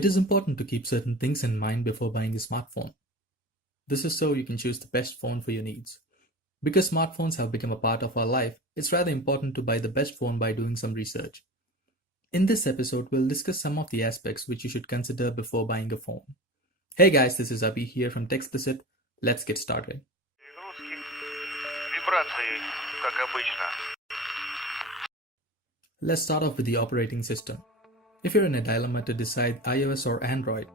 It is important to keep certain things in mind before buying a smartphone. This is so you can choose the best phone for your needs. Because smartphones have become a part of our life, it's rather important to buy the best phone by doing some research. In this episode, we'll discuss some of the aspects which you should consider before buying a phone. Hey guys, this is Abhi here from TechXplicit. Let's get started. Let's start off with the operating system. If you're in a dilemma to decide iOS or Android,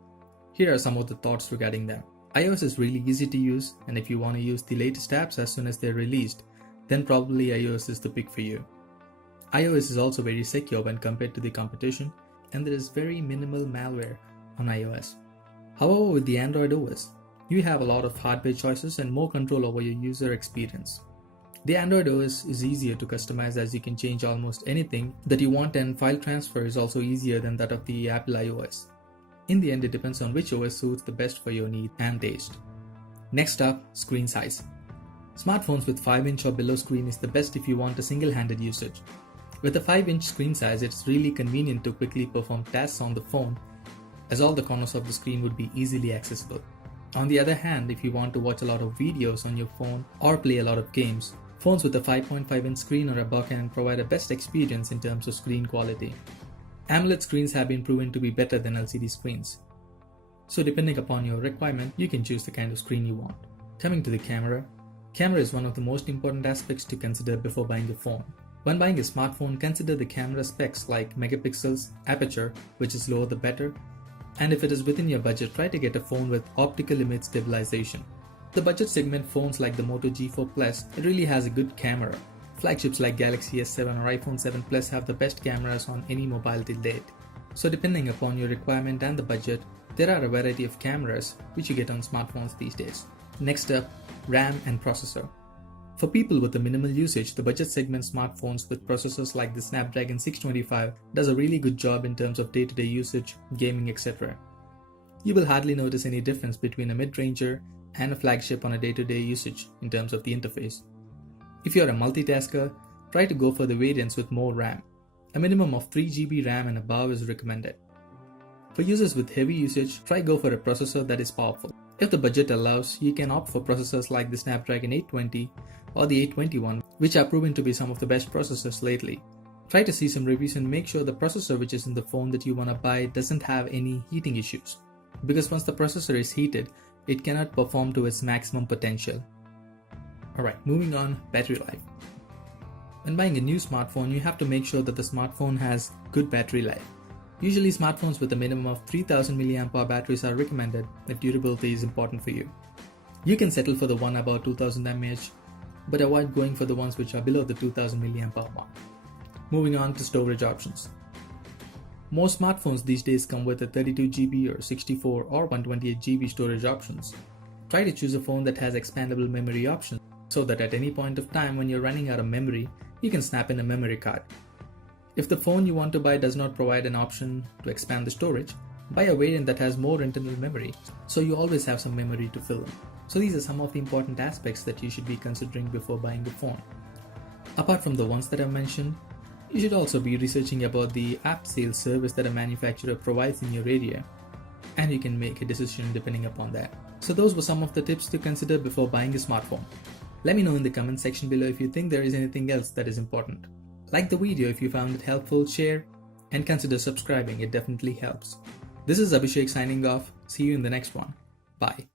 here are some of the thoughts regarding them. iOS is really easy to use, and if you want to use the latest apps as soon as they're released, then probably iOS is the pick for you. iOS is also very secure when compared to the competition, and there is very minimal malware on iOS. However, with the Android OS, you have a lot of hardware choices and more control over your user experience. The Android OS is easier to customize as you can change almost anything that you want, and file transfer is also easier than that of the Apple iOS. In the end, it depends on which OS suits the best for your need and taste. Next up, screen size. Smartphones with 5-inch or below screen is the best if you want a single-handed usage. With a 5-inch screen size, it's really convenient to quickly perform tasks on the phone, as all the corners of the screen would be easily accessible. On the other hand, if you want to watch a lot of videos on your phone or play a lot of games, phones with a 5.5-inch screen or above can provide a best experience in terms of screen quality. AMOLED screens have been proven to be better than LCD screens. So depending upon your requirement, you can choose the kind of screen you want. Coming to the camera. Camera is one of the most important aspects to consider before buying a phone. When buying a smartphone, consider the camera specs like megapixels, aperture, which is lower the better, and if it is within your budget, try to get a phone with optical image stabilization. The budget segment phones like the Moto G4 Plus, it really has a good camera. Flagships like Galaxy S7 or iPhone 7 Plus have the best cameras on any mobile till date. So depending upon your requirement and the budget, there are a variety of cameras which you get on smartphones these days. Next up, RAM and processor. For people with a minimal usage, the budget segment smartphones with processors like the Snapdragon 625 does a really good job in terms of day-to-day usage, gaming, etc. You will hardly notice any difference between a mid-ranger and a flagship on a day-to-day usage in terms of the interface. If you're a multitasker, try to go for the variants with more RAM. A minimum of 3GB RAM and above is recommended. For users with heavy usage, try go for a processor that is powerful. If the budget allows, you can opt for processors like the Snapdragon 820 or the 821, which are proven to be some of the best processors lately. Try to see some reviews and make sure the processor which is in the phone that you want to buy doesn't have any heating issues. Because once the processor is heated, it cannot perform to its maximum potential. Alright, moving on, battery life. When buying a new smartphone, you have to make sure that the smartphone has good battery life. Usually smartphones with a minimum of 3000 mAh batteries are recommended if durability is important for you. You can settle for the one about 2000 mAh, but avoid going for the ones which are below the 2000 mAh mark. Moving on to storage options. Most smartphones these days come with a 32GB or 64 or 128GB storage options. Try to choose a phone that has expandable memory options so that at any point of time when you're running out of memory, you can snap in a memory card. If the phone you want to buy does not provide an option to expand the storage, buy a variant that has more internal memory, so you always have some memory to fill in. So these are some of the important aspects that you should be considering before buying the phone. Apart from the ones that I've mentioned, you should also be researching about the app sales service that a manufacturer provides in your area, and you can make a decision depending upon that. So those were some of the tips to consider before buying a smartphone. Let me know in the comment section below if you think there is anything else that is important. Like the video if you found it helpful, share, and consider subscribing, it definitely helps. This is Abhishek signing off. See you in the next one. Bye.